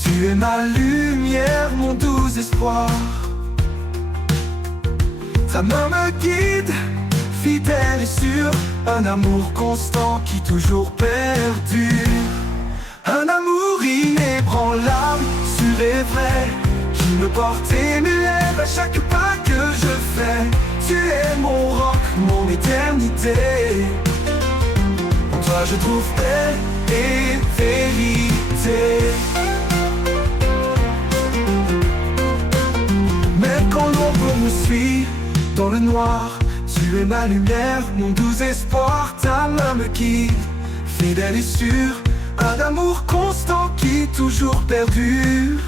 tu es ma lumière, mon doux espoir. Ta main me guide, fidèle et sûr, un amour constant qui toujours perdure. Un amour inébranlable, sûr et vrai, qui me porte et m'élève à chaque pas que je fais. Tu es mon roc, mon éternité. En toi je trouve paix et vérité. Même quand l'ombre me suit dans le noir, tu es ma lumière, mon doux espoir. Ta main me guide, fidèle et sûr, un amour constant qui toujours perdure.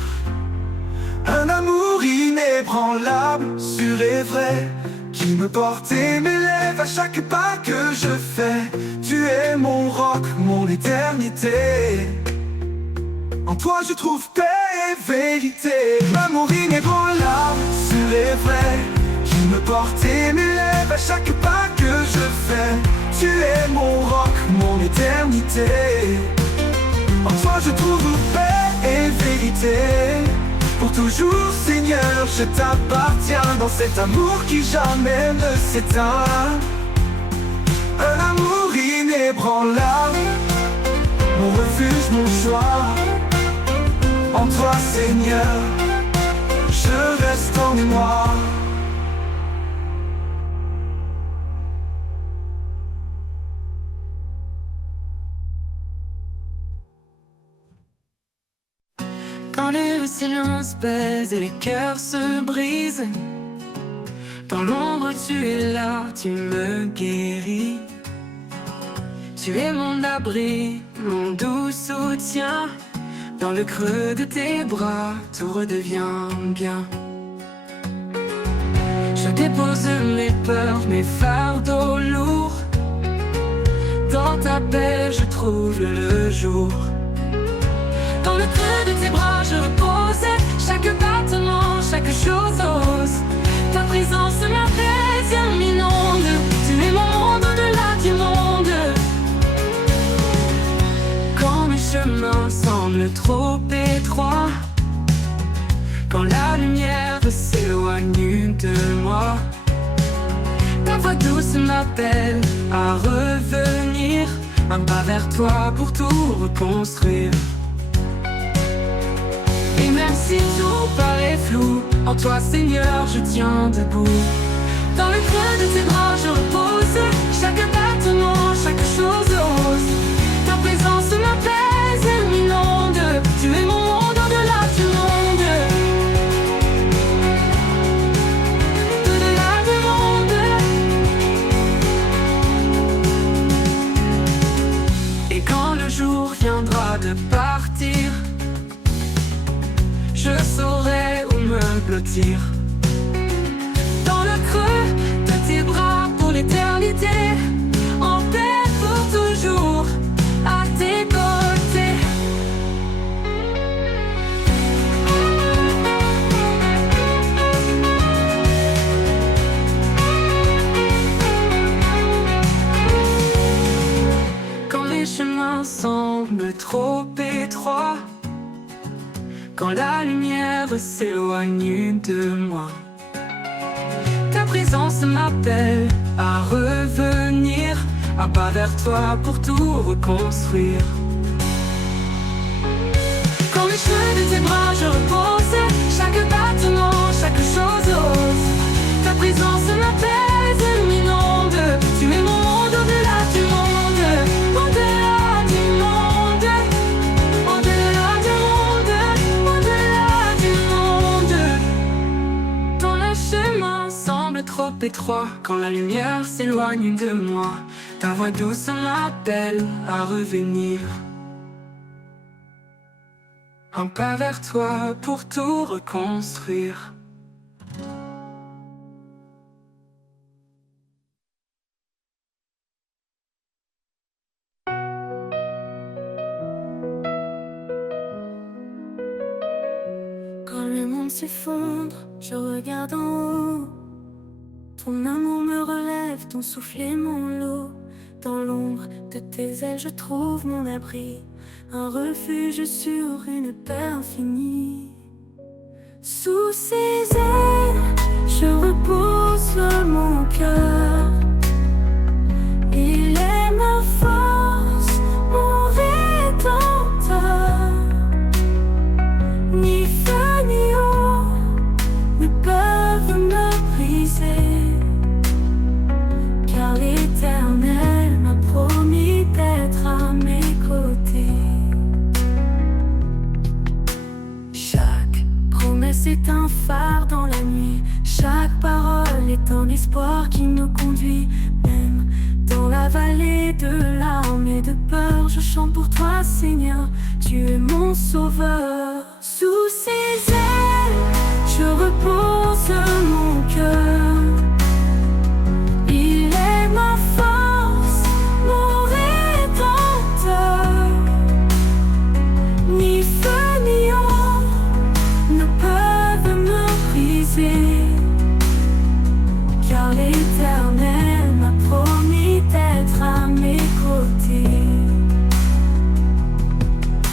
Un amour inébranlable, sûr et vrai, qui me porte et m'élève à chaque pas que je fais. Tu es mon roc, mon éternité. En toi je trouve paix et vérité. L'amour inébranlable, sûr et vrai, qui me porte et m'élève à chaque pas que je fais. Tu es mon roc, mon éternité. En toi je trouve paix et vérité. Pour toujours, Seigneur, je t'appartiens dans cet amour qui jamais ne s'éteint. Un amour inébranlable, mon refuge, mon choix. En toi, Seigneur, je reste en mémoire. Quand le silence pèse et les cœurs se brisent, dans l'ombre tu es là, tu me guéris. Tu es mon abri, mon doux soutien. Dans le creux de tes bras, tout redevient bien. Je dépose mes peurs, mes fardeaux lourds. Dans ta paix, je trouve le jour. Dans le creux de tes bras, je repose. Chaque battement, chaque chose ose. Ta présence m'apaise et m'inonde. Tu es mon monde au-delà du monde. Quand mes chemins semblent trop étroits, quand la lumière s'éloigne de moi, ta voix douce m'appelle à revenir un pas vers toi pour tout reconstruire. Et même si tout paraît flou, en toi Seigneur je tiens debout. Dans le creux de tes bras je repose, chaque battement, chaque chose ose. Ta présence m'apaise et m'inonde, tu es mon monde au-delà du monde. Au-delà du monde. Et quand le jour viendra de partir, je saurai où me blottir. Dans le creux de tes bras pour l'éternité, en paix pour toujours, à tes côtés. Quand les chemins semblent trop étroits, quand la lumière s'éloigne de moi, ta présence m'appelle à revenir, un pas vers toi pour tout reconstruire. Quand le cheveux de tes bras je repose, chaque battement, chaque chose ose. Ta présence m'apaise et m'inonde, tu es mon monde au-delà du monde. Au-delà du monde, au-delà du monde, au-delà du monde. Quand le chemin semble trop étroit, quand la lumière s'éloigne de moi, ta voix douce m'appelle à revenir, un pas vers toi pour tout reconstruire. Quand le monde s'effondre, je regarde en haut. Ton amour me relève, ton souffle est mon lot. Dans l'ombre de tes ailes, je trouve mon abri, un refuge sur une paix infinie. Sous ses ailes, je repose mon cœur. Il est ma force, mon rédempteur. Ni feu ni eau ne peuvent me briser, car l'Éternel m'a promis d'être à mes côtés. Chaque promesse est un phare dans la nuit, chaque parole est un espoir qui nous conduit. Même dans la vallée de larmes et de peur, je chante pour toi Seigneur, tu es mon sauveur. Sous ses ailes, je repose mon cœur. Il est ma force, mon rédempteur. Ni feu ni eau ne peuvent me briser, car l'Éternel m'a promis d'être à mes côtés.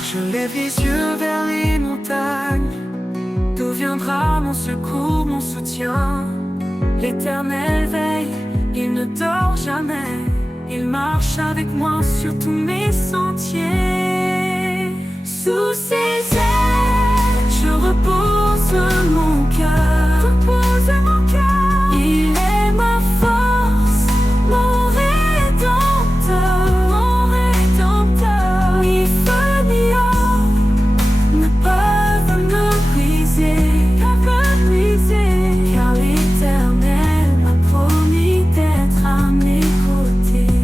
Je lève les yeux vers les montagnes, d'où viendra mon secours, mon soutien. L'Éternel veille, il ne dort jamais, il marche avec moi sur tous mes sentiers. Sous ses ailes, je repose mon cœur. Il est ma force, mon rédempteur. Ni feu ni eau ne peuvent me briser, car l'Éternel m'a promis d'être à mes côtés.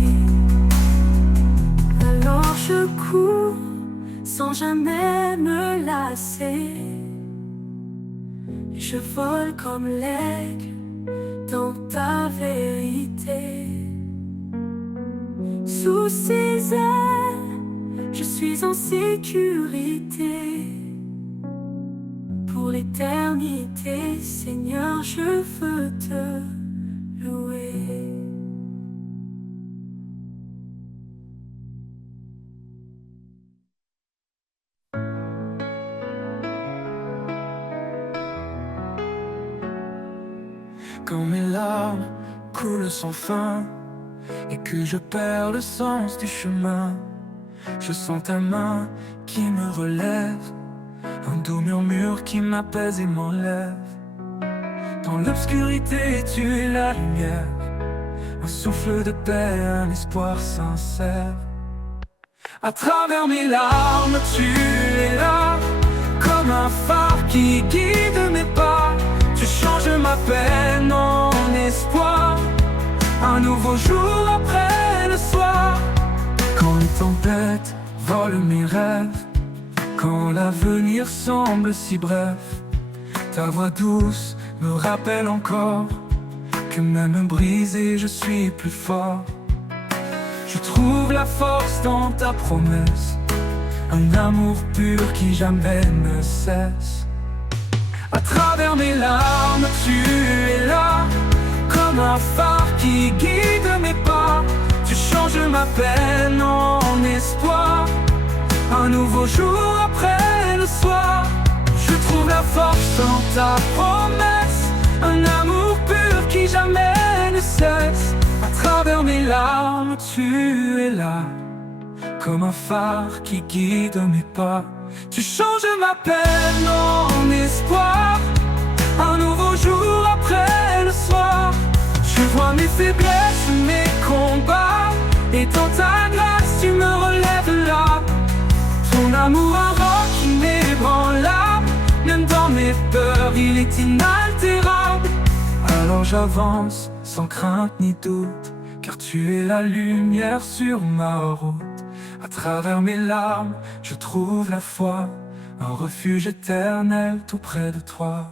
Alors je cours sans jamais me lasser, je vole comme l'aigle dans ta vérité. Sous ses ailes, je suis en sécurité. Pour l'éternité, Seigneur, je veux te louer. Quand mes larmes coulent sans fin, et que je perds le sens du chemin. Je sens ta main qui me relève, un doux murmure qui m'apaise et m'enlève. Dans l'obscurité, tu es la lumière, un souffle de paix, un espoir sincère. À travers mes larmes, tu es là, comme un phare qui guide mes pas. Tu changes ma peine en espoir, un nouveau jour après le soir. Quand les tempêtes volent mes rêves, quand l'avenir semble si bref, ta voix douce me rappelle encore que même brisé, je suis plus fort. Je trouve la force dans ta promesse, un amour pur qui jamais ne cesse. À travers mes larmes, tu es là, comme un phare qui guide mes pas. Tu changes ma peine en espoir, un nouveau jour après le soir. Je trouve la force dans ta promesse, un amour pur qui jamais ne cesse. À travers mes larmes, tu es là, comme un phare qui guide mes pas. Tu changes ma peine en espoir, un nouveau jour après le soir. Je vois mes faiblesses, mes combats, et dans ta grâce tu me relèves là. Ton amour un roc inébranlable, même dans mes peurs il est inaltérable. Alors j'avance sans crainte ni doute, car tu es la lumière sur ma route. À travers mes larmes, je trouve la foi, un refuge éternel tout près de toi.